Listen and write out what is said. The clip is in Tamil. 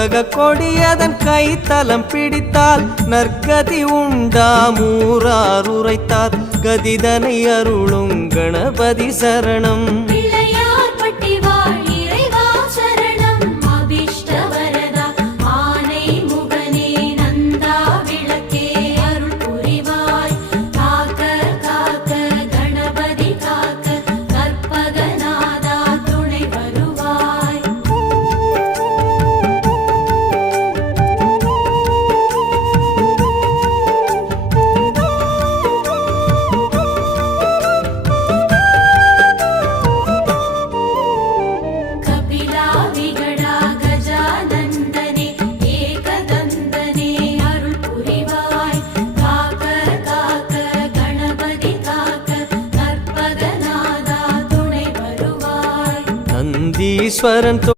கற்பக கொடியதன் கைத்தலம் பிடித்தால் நற்கதி உண்டாமூரார் உரைத்தார் கதிதனை அருளும் கணபதி சரணம். ஈஸ்வரன்